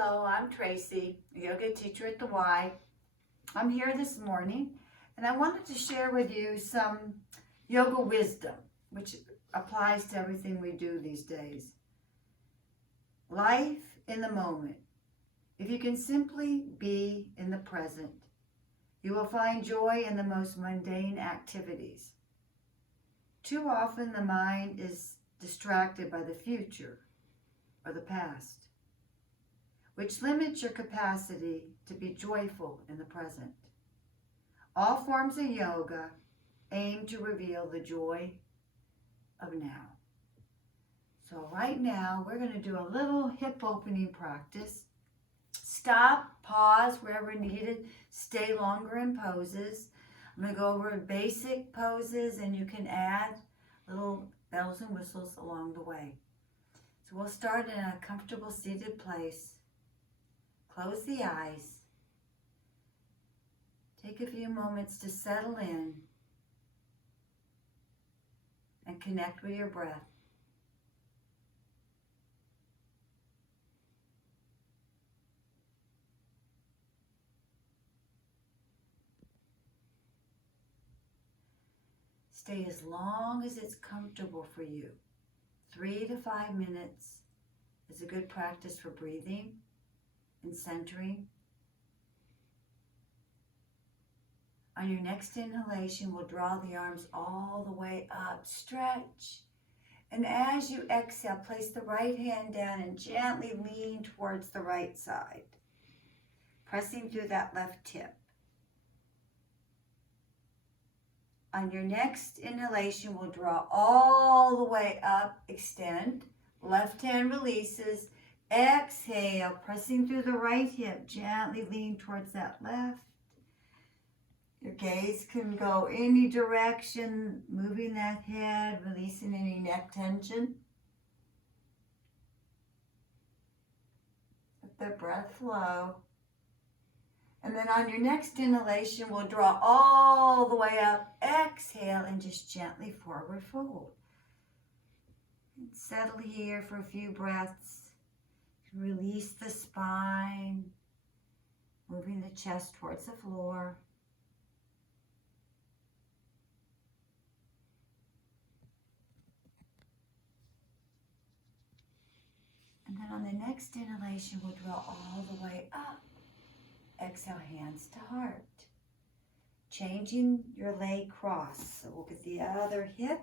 Hello, I'm Tracy, a yoga teacher at the Y. I'm here this morning and I wanted to share with you some yoga wisdom, which applies to everything we do these days. Life in the moment. If you can simply be in the present, you will find joy in the most mundane activities. Too often the mind is distracted by the future or the past, which limits your capacity to be joyful in the present. All forms of yoga aim to reveal the joy of now. So right now, we're going to do a little hip opening practice. Stop, pause wherever needed, stay longer in poses. I'm going to go over basic poses and you can add little bells and whistles along the way. So we'll start in a comfortable seated place. Close the eyes. Take a few moments to settle in and connect with your breath. Stay as long as it's comfortable for you. 3 to 5 minutes is a good practice for breathing and centering. On your next inhalation, we'll draw the arms all the way up, stretch. And as you exhale, place the right hand down and gently lean towards the right side, pressing through that left hip. On your next inhalation, we'll draw all the way up, extend. Left hand releases. Exhale, pressing through the right hip, gently lean towards that left. Your gaze can go any direction, moving that head, releasing any neck tension. Let the breath flow. And then on your next inhalation, we'll draw all the way up, exhale, and just gently forward fold. And settle here for a few breaths. Release the spine, moving the chest towards the floor. And then on the next inhalation, we'll draw all the way up. Exhale, hands to heart. Changing your leg cross. So we'll get the other hip.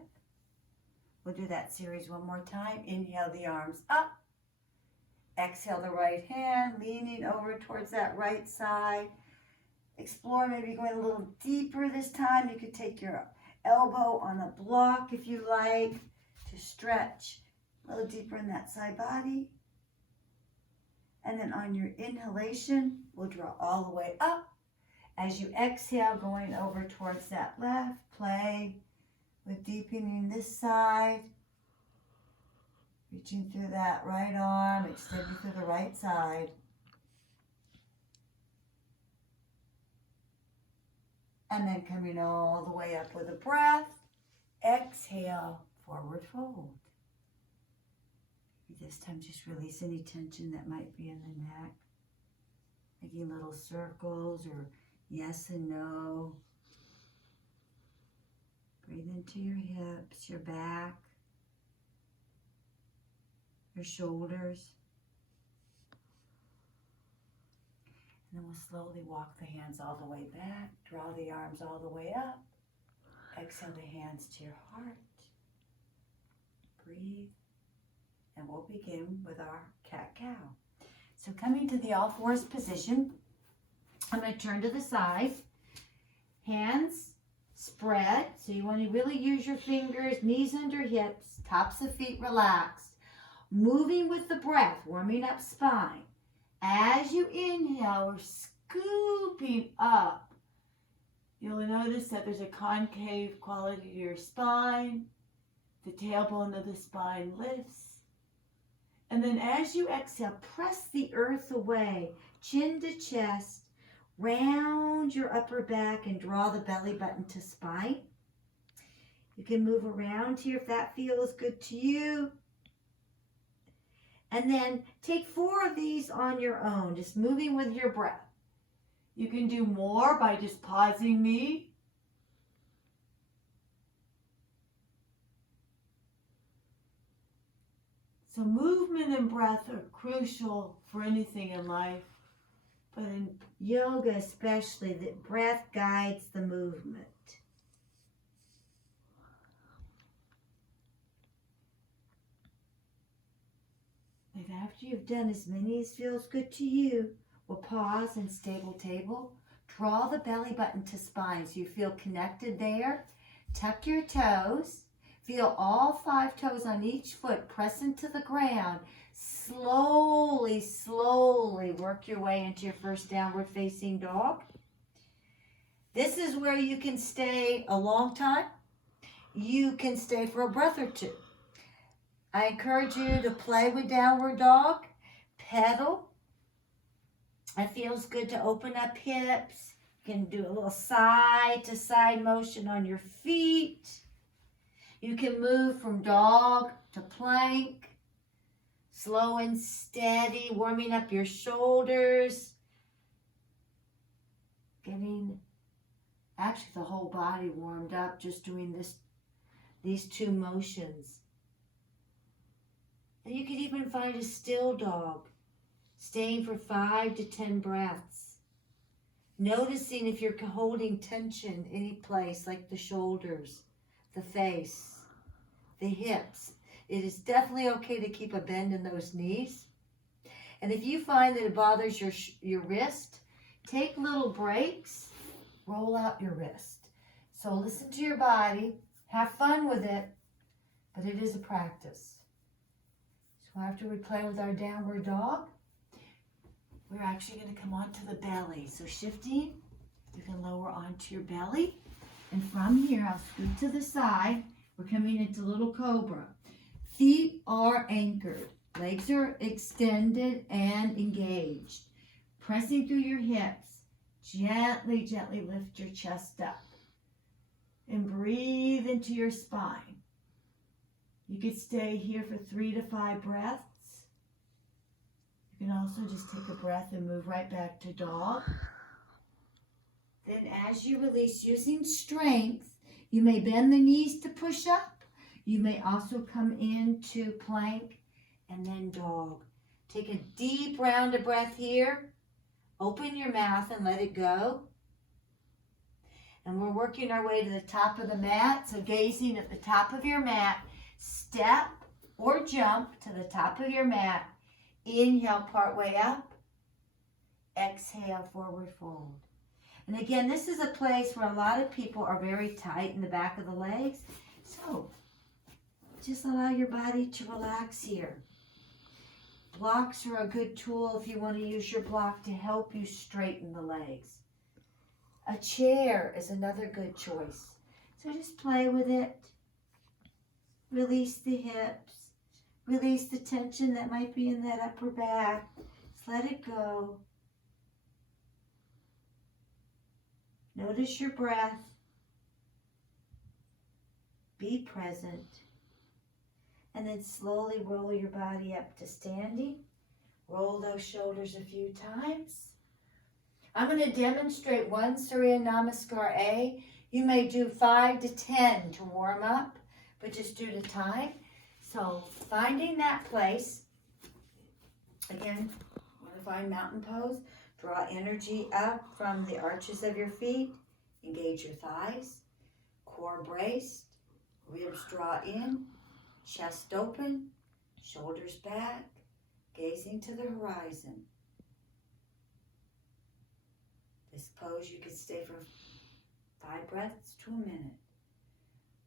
We'll do that series one more time. Inhale the arms up. Exhale the right hand, leaning over towards that right side. Explore maybe going a little deeper this time. You could take your elbow on the block if you like to stretch a little deeper in that side body. And then on your inhalation, we'll draw all the way up. As you exhale, going over towards that left, play with deepening this side. Reaching through that right arm, extending through the right side. And then coming all the way up with a breath. Exhale, forward fold. This time just release any tension that might be in the neck. Making little circles or yes and no. Breathe into your hips, your back, your shoulders. And then we'll slowly walk the hands all the way back. Draw the arms all the way up. Exhale the hands to your heart. Breathe. And we'll begin with our cat-cow. So coming to the all-fours position, I'm going to turn to the side. Hands spread. So you want to really use your fingers, knees under hips, tops of feet relaxed. Moving with the breath, warming up spine. As you inhale, we're scooping up. You'll notice that there's a concave quality to your spine. The tailbone of the spine lifts. And then as you exhale, press the earth away, chin to chest, round your upper back and draw the belly button to spine. You can move around here if that feels good to you. And then take 4 of these on your own, just moving with your breath. You can do more by just pausing me. So movement and breath are crucial for anything in life, but in yoga especially, that breath guides the movement. And after you've done as many as feels good to you, we'll pause in stable table. Draw the belly button to spine so you feel connected there. Tuck your toes. Feel all 5 toes on each foot press into the ground. Slowly, slowly work your way into your first downward facing dog. This is where you can stay a long time. You can stay for a breath or two. I encourage you to play with downward dog, pedal. It feels good to open up hips. You can do a little side to side motion on your feet. You can move from dog to plank, slow and steady, warming up your shoulders, getting actually the whole body warmed up just doing these 2 motions. And you could even find a still dog, staying for 5 to 10 breaths. Noticing if you're holding tension any place, like the shoulders, the face, the hips. It is definitely okay to keep a bend in those knees. And if you find that it bothers your wrist, take little breaks, roll out your wrist. So listen to your body, have fun with it, but it is a practice. So after we play with our downward dog, we're actually going to come onto the belly. So shifting, you can lower onto your belly. And from here, I'll scoot to the side. We're coming into little Cobra. Feet are anchored. Legs are extended and engaged. Pressing through your hips. Gently, gently lift your chest up. And breathe into your spine. You could stay here for 3 to 5 breaths. You can also just take a breath and move right back to dog. Then as you release using strength, you may bend the knees to push up. You may also come into plank and then dog. Take a deep round of breath here. Open your mouth and let it go. And we're working our way to the top of the mat. So gazing at the top of your mat, step or jump to the top of your mat. Inhale, part way up. Exhale, forward fold. And again, this is a place where a lot of people are very tight in the back of the legs. So just allow your body to relax here. Blocks are a good tool if you want to use your block to help you straighten the legs. A chair is another good choice. So just play with it. Release the hips. Release the tension that might be in that upper back. Just let it go. Notice your breath. Be present. And then slowly roll your body up to standing. Roll those shoulders a few times. I'm going to demonstrate one Surya Namaskar A. You may do 5 to 10 to warm up, but just due to time. So finding that place. Again, want to find mountain pose. Draw energy up from the arches of your feet. Engage your thighs. Core braced. Ribs draw in. Chest open. Shoulders back. Gazing to the horizon. This pose you could stay for 5 breaths to a minute.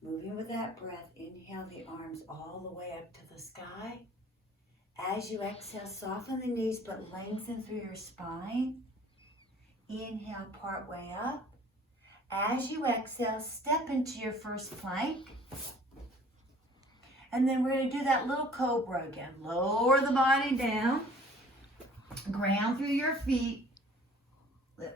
Moving with that breath, inhale the arms all the way up to the sky. As you exhale, soften the knees but lengthen through your spine. Inhale, part way up. As you exhale, step into your first plank. And then we're going to do that little Cobra again. Lower the body down. Ground through your feet. Lift.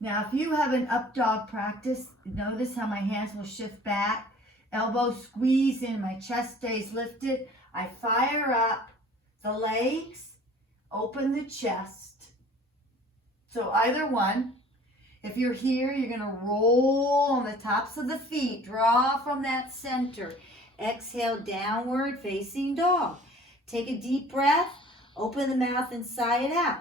Now, if you have an up dog practice, notice how my hands will shift back. Elbows squeeze in, my chest stays lifted. I fire up the legs, open the chest. So either one. If you're here, you're going to roll on the tops of the feet. Draw from that center. Exhale, downward facing dog. Take a deep breath. Open the mouth and sigh it out.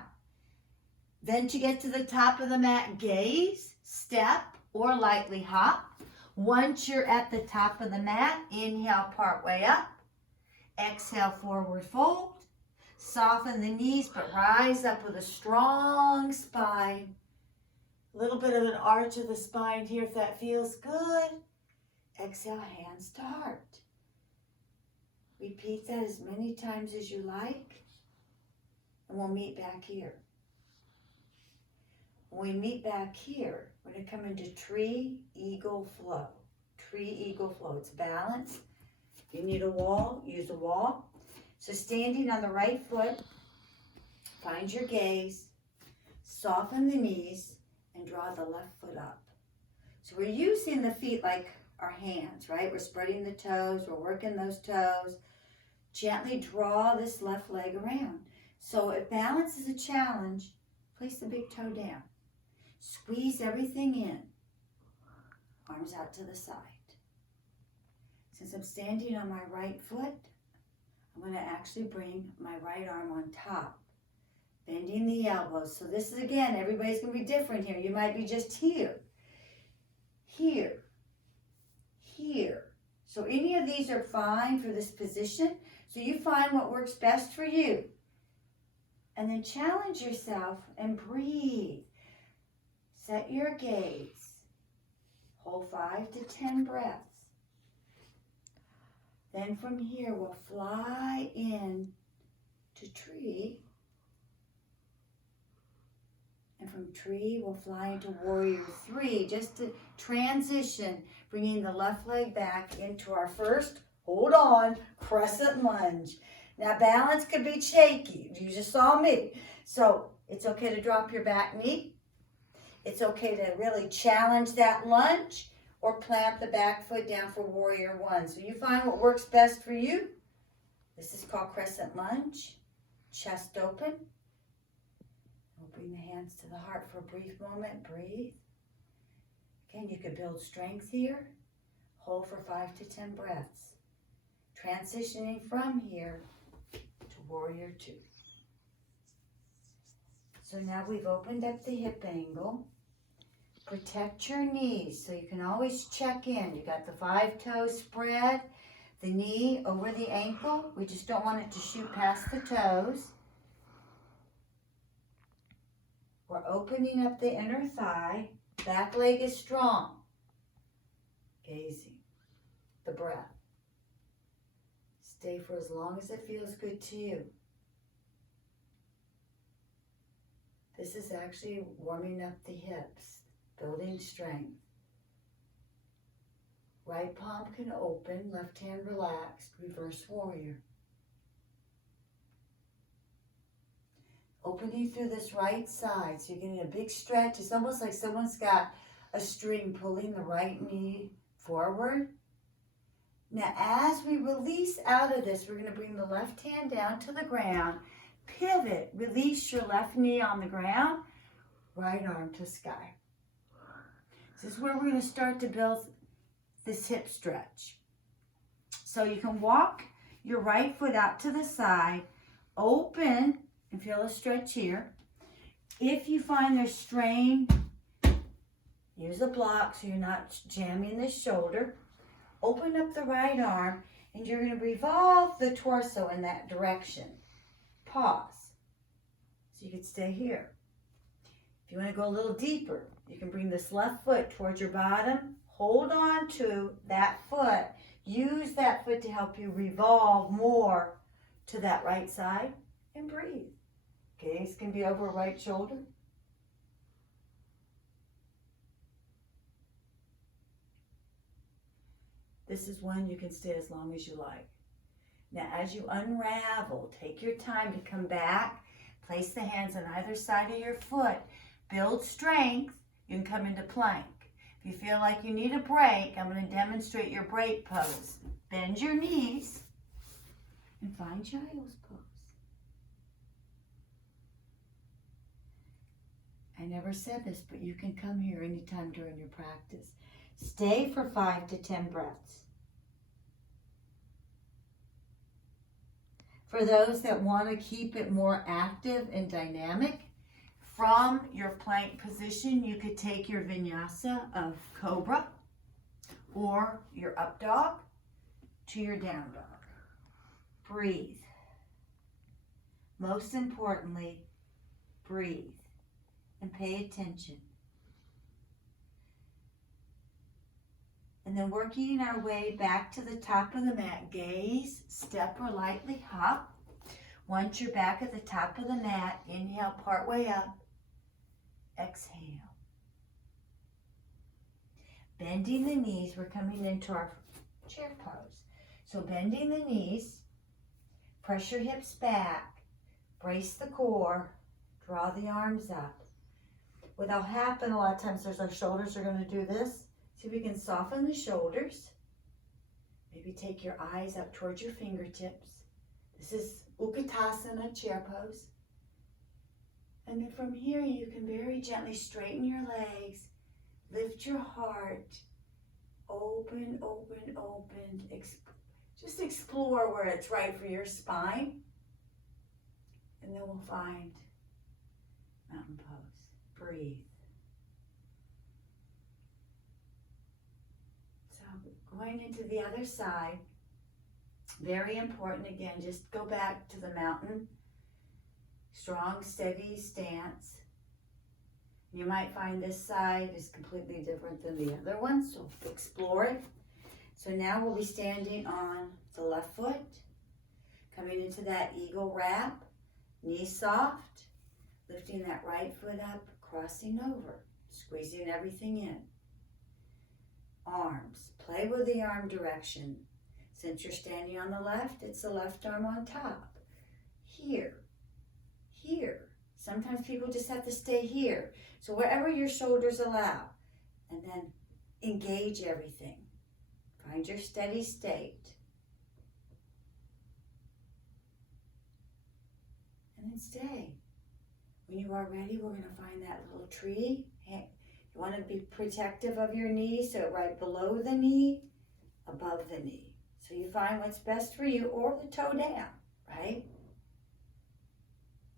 Then to get to the top of the mat, gaze, step, or lightly hop. Once you're at the top of the mat, inhale, part way up. Exhale, forward fold. Soften the knees, but rise up with a strong spine. A little bit of an arch of the spine here if that feels good. Exhale, hands to heart. Repeat that as many times as you like. And we'll meet back here. When we meet back here, we're going to come into tree, eagle, flow. Tree, eagle, flow. It's balance. If you need a wall, use a wall. So standing on the right foot, find your gaze, soften the knees, and draw the left foot up. So we're using the feet like our hands, right? We're spreading the toes, we're working those toes. Gently draw this left leg around. So if balance is a challenge, place the big toe down. Squeeze everything in. Arms out to the side. Since I'm standing on my right foot, I'm going to actually bring my right arm on top. Bending the elbows. So this is, again, everybody's going to be different here. You might be just here, here, here. So any of these are fine for this position. So you find what works best for you. And then challenge yourself and breathe. Set your gaze. Hold 5 to 10 breaths. Then from here, we'll fly in to tree. And from tree, we'll fly into warrior 3, just to transition, bringing the left leg back into our first, hold on, crescent lunge. Now balance could be shaky. You just saw me. So it's okay to drop your back knee. It's okay to really challenge that lunge or plant the back foot down for warrior 1. So you find what works best for you. This is called crescent lunge. Chest open. We'll bring the hands to the heart for a brief moment. Breathe. Again, you could build strength here. Hold for 5 to 10 breaths. Transitioning from here to warrior 2. So now we've opened up the hip angle. Protect your knees, so you can always check in. You got the 5 toes spread, the knee over the ankle. We just don't want it to shoot past the toes. We're opening up the inner thigh. Back leg is strong. Gazing. The breath. Stay for as long as it feels good to you. This is actually warming up the hips, building strength. Right palm can open, left hand relaxed, reverse warrior. Opening through this right side, so you're getting a big stretch. It's almost like someone's got a string pulling the right knee forward. Now, as we release out of this, we're going to bring the left hand down to the ground. Pivot, release your left knee on the ground, right arm to sky. This is where we're going to start to build this hip stretch. So you can walk your right foot out to the side, open, and feel a stretch here. If you find there's strain, use a block so you're not jamming the shoulder. Open up the right arm, and you're going to revolve the torso in that direction. Pause. So you can stay here. If you want to go a little deeper, you can bring this left foot towards your bottom. Hold on to that foot. Use that foot to help you revolve more to that right side, and breathe. Gaze can be over right shoulder. This is one you can stay as long as you like. Now, as you unravel, take your time to come back. Place the hands on either side of your foot. Build strength. You can come into plank. If you feel like you need a break, I'm going to demonstrate your break pose. Bend your knees. and find child's pose. I never said this, but you can come here anytime during your practice. Stay for 5 to 10 breaths. For those that want to keep it more active and dynamic, from your plank position, you could take your vinyasa of Cobra or your up dog to your down dog. Breathe. Most importantly, breathe and pay attention. And then working our way back to the top of the mat, gaze, step or lightly hop. Once you're back at the top of the mat, inhale part way up, exhale. Bending the knees, we're coming into our chair pose. So bending the knees, press your hips back, brace the core, draw the arms up. What'll happen a lot of times is our shoulders are going to do this. See if we can soften the shoulders. Maybe take your eyes up towards your fingertips. This is Utkatasana, chair pose. And then from here you can very gently straighten your legs, lift your heart, open, open, open. Just explore where it's right for your spine. And then we'll find mountain pose. Breathe. So going into the other side, very important again, just go back to the mountain. Strong, steady stance. You might find this side is completely different than the other one, so explore it. So now we'll be standing on the left foot, coming into that eagle wrap, knee soft, lifting that right foot up, crossing over, squeezing everything in. Arms, play with the arm direction. Since you're standing on the left, it's the left arm on top. Here. Here. Sometimes people just have to stay here. So wherever your shoulders allow. And then engage everything. Find your steady state. And then stay. When you are ready, we're going to find that little tree. You want to be protective of your knee, so right below the knee, above the knee. So you find what's best for you, or the toe down, right?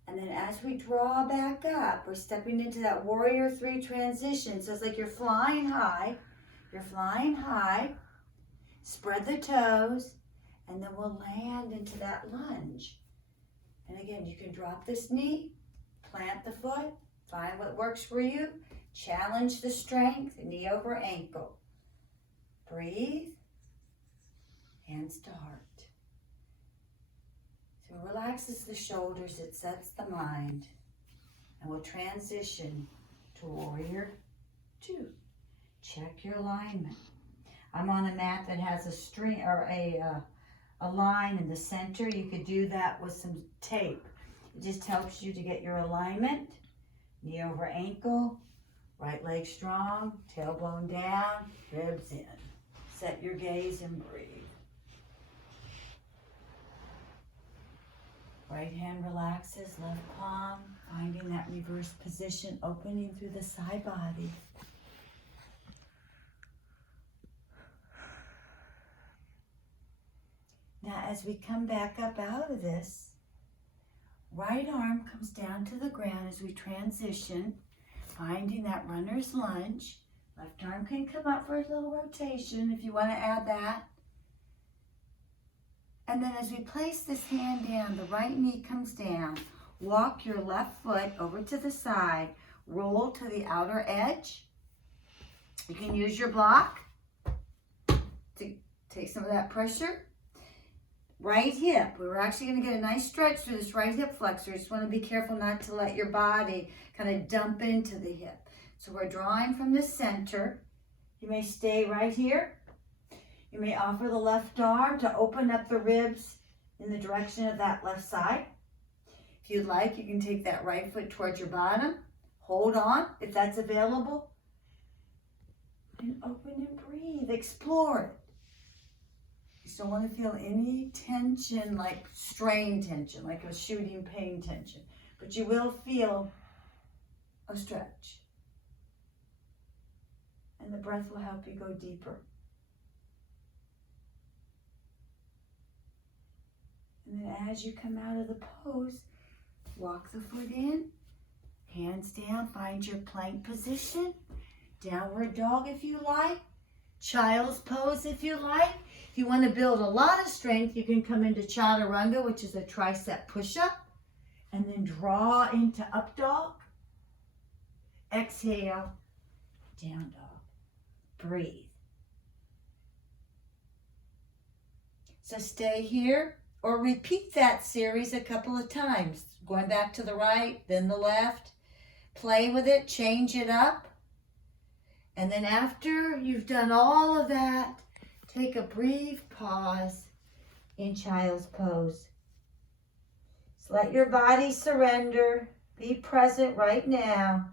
And then as we draw back up, we're stepping into that warrior 3 transition. So it's like you're flying high. You're flying high. Spread the toes. And then we'll land into that lunge. And again, you can drop this knee, plant the foot, find what works for you. Challenge the strength, knee over ankle. Breathe. Hands to heart. So it relaxes the shoulders, it sets the mind, and we'll transition to warrior 2. Check your alignment. I'm on a mat that has a string or a line in the center. You could do that with some tape. It just helps you to get your alignment. Knee over ankle, right leg strong, tailbone down, ribs in. Set your gaze and breathe. Right hand relaxes, left palm, finding that reverse position, opening through the side body. Now as we come back up out of this, right arm comes down to the ground as we transition, finding that runner's lunge. Left arm can come up for a little rotation if you want to add that. And then as we place this hand down, the right knee comes down. Walk your left foot over to the side. Roll to the outer edge. You can use your block to take some of that pressure. Right hip. We're actually going to get a nice stretch through this right hip flexor. Just want to be careful not to let your body kind of dump into the hip. So we're drawing from the center. You may stay right here. You may offer the left arm to open up the ribs in the direction of that left side. If you'd like, you can take that right foot towards your bottom. Hold on if that's available. And open and breathe. Explore it. just don't want to feel any tension, like strain tension, like a shooting pain tension. But you will feel a stretch. And the breath will help you go deeper. And then as you come out of the pose, walk the foot in, hands down, find your plank position, downward dog if you like, child's pose if you like. If you want to build a lot of strength, you can come into chaturanga, which is a tricep push-up, and then draw into up dog. Exhale, down dog. Breathe. So stay here or repeat that series a couple of times. Going back to the right, then the left. Play with it, change it up. And then after you've done all of that, take a brief pause in child's pose. So let your body surrender. Be present right now.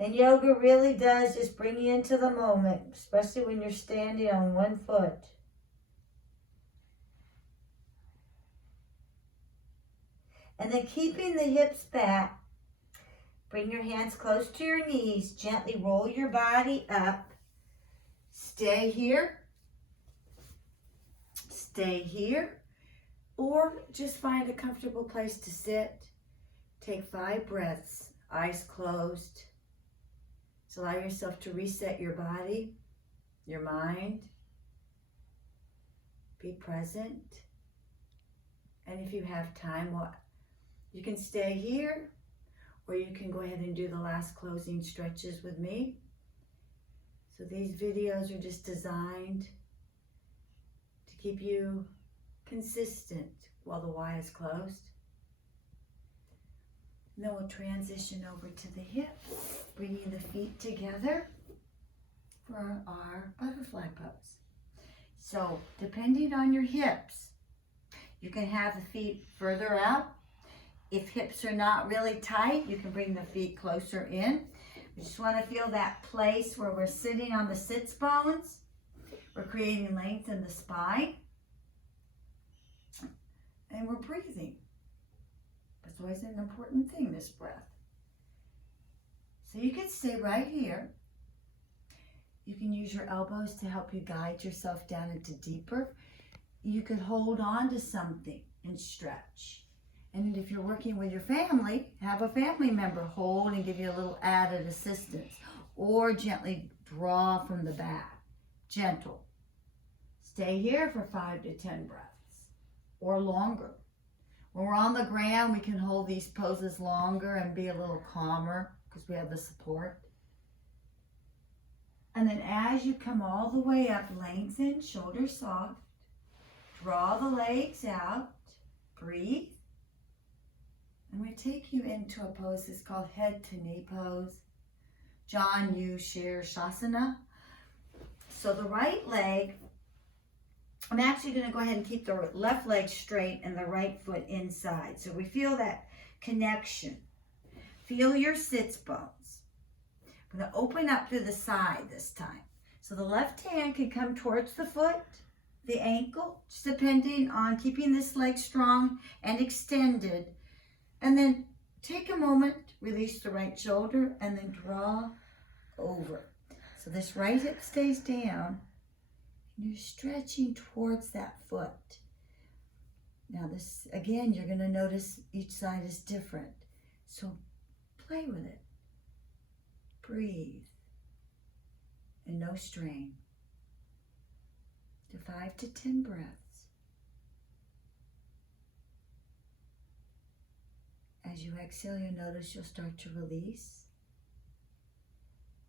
And yoga really does just bring you into the moment, especially when you're standing on one foot. And then keeping the hips back, bring your hands close to your knees, gently roll your body up. Stay here, or just find a comfortable place to sit. Take 5 breaths, eyes closed. So allow yourself to reset your body, your mind. Be present. And if you have time, you can stay here, or you can go ahead and do the last closing stretches with me. So these videos are just designed to keep you consistent while the Y is closed. And then we'll transition over to the hips, bringing the feet together for our butterfly pose. So depending on your hips, you can have the feet further out. If hips are not really tight, you can bring the feet closer in. We just want to feel that place where we're sitting on the sits bones. We're creating length in the spine. And we're breathing. That's always an important thing, this breath. So you can stay right here. You can use your elbows to help you guide yourself down into deeper. You could hold on to something and stretch. And if you're working with your family, have a family member hold and give you a little added assistance. Or gently draw from the back. Gentle. Stay here for 5 to 10 breaths or longer. When we're on the ground, we can hold these poses longer and be a little calmer because we have the support. And then as you come all the way up, lengthen, shoulders soft. Draw the legs out. Breathe. And we take you into a pose that's called head to knee pose. John Yu Shirshasana. So the right leg, I'm actually going to go ahead and keep the left leg straight and the right foot inside. So we feel that connection. Feel your sits bones. I'm going to open up through the side this time. So the left hand can come towards the foot, the ankle, just depending on keeping this leg strong and extended. And then take a moment, release the right shoulder, and then draw over. So this right hip stays down. And you're stretching towards that foot. Now this, again, you're going to notice each side is different. So play with it. Breathe. And no strain. To 5 to 10 breaths. As you exhale, you'll notice you'll start to release.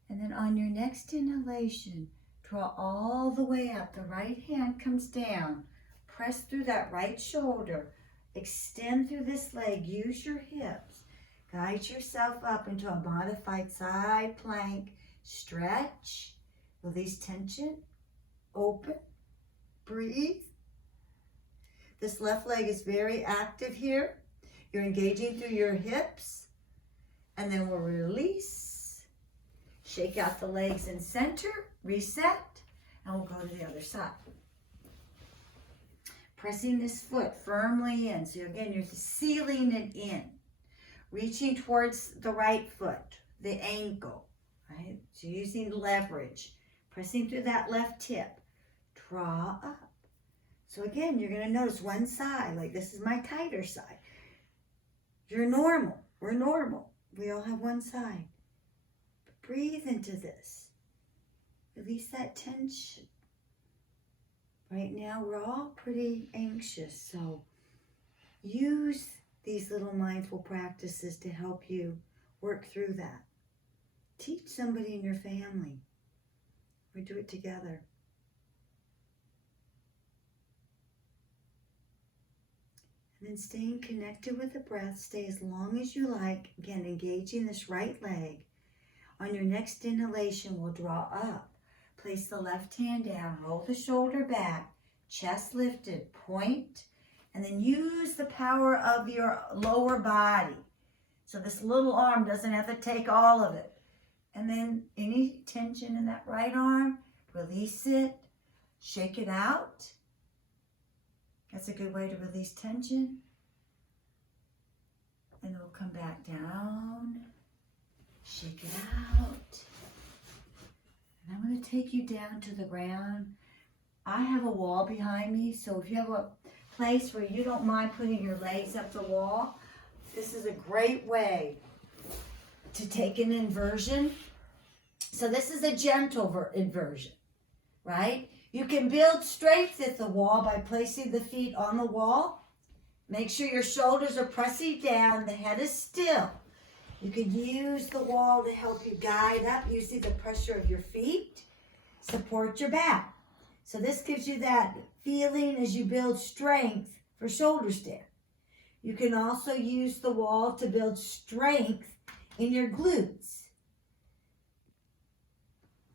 And then on your next inhalation, draw all the way up. The right hand comes down. Press through that right shoulder. Extend through this leg. Use your hips. Guide yourself up into a modified side plank. Stretch. Release tension. Open. Breathe. This left leg is very active here. You're engaging through your hips. And then we'll release. Shake out the legs in center. Reset. And we'll go to the other side. Pressing this foot firmly in. So again, you're sealing it in. Reaching towards the right foot, the ankle, right? So using leverage. Pressing through that left hip. Draw up. So again, you're going to notice one side, like this is my tighter side. You're normal. We're normal. We all have one side. But breathe into this. Release that tension. Right now, we're all pretty anxious, so use these little mindful practices to help you work through that. Teach somebody in your family, or do it together. And then staying connected with the breath, stay as long as you like. Again, engaging this right leg. On your next inhalation, we'll draw up. Place the left hand down, roll the shoulder back, chest lifted, point, and then use the power of your lower body. So this little arm doesn't have to take all of it. And then any tension in that right arm, release it, shake it out. That's a good way to release tension. And it will come back down, shake it out. And I'm going to take you down to the ground. I have a wall behind me, so if you have a place where you don't mind putting your legs up the wall, this is a great way to take an inversion. So this is a gentle inversion, right? You can build strength at the wall by placing the feet on the wall. Make sure your shoulders are pressing down, the head is still. You can use the wall to help you guide up using the pressure of your feet. Support your back. So this gives you that feeling as you build strength for shoulder stand. You can also use the wall to build strength in your glutes.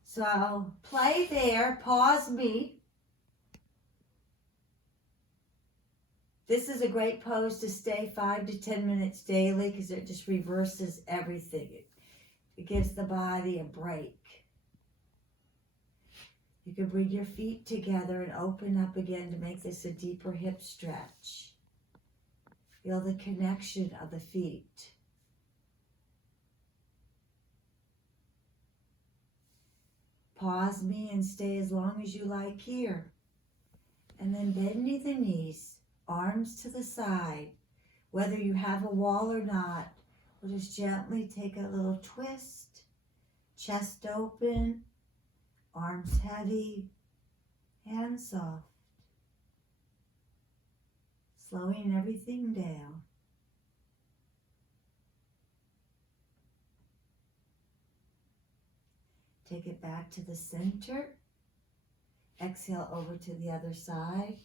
So I'll play there, pause me. This is a great pose to stay 5 to 10 minutes daily because it just reverses everything. It gives the body a break. You can bring your feet together and open up again to make this a deeper hip stretch. Feel the connection of the feet. Pause me and stay as long as you like here. And then bending the knees, arms to the side. Whether you have a wall or not, we'll just gently take a little twist. Chest open, arms heavy, hands soft. Slowing everything down. Take it back to the center. Exhale over to the other side.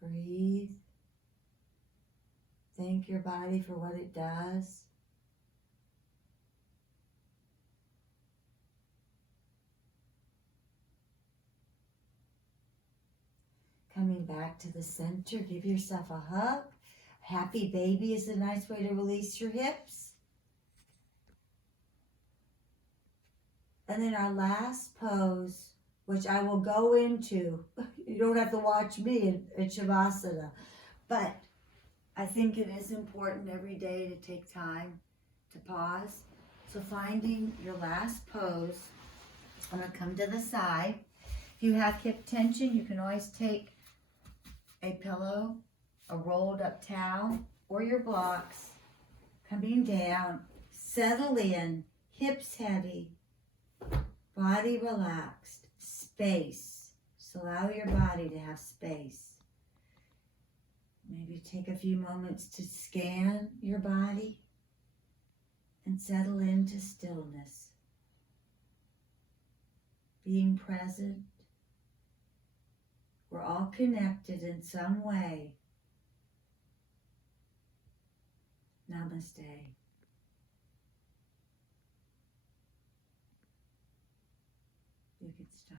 Breathe. Thank your body for what it does. Coming back to the center, give yourself a hug. Happy baby is a nice way to release your hips. And then our last pose, which I will go into. You don't have to watch me in Shavasana. But I think it is important every day to take time to pause. So finding your last pose, I'm going to come to the side. If you have hip tension, you can always take a pillow, a rolled up towel, or your blocks. Coming down, settle in, hips heavy, body relaxed, space. So allow your body to have space. Maybe take a few moments to scan your body and settle into stillness. Being present. We're all connected in some way. Namaste.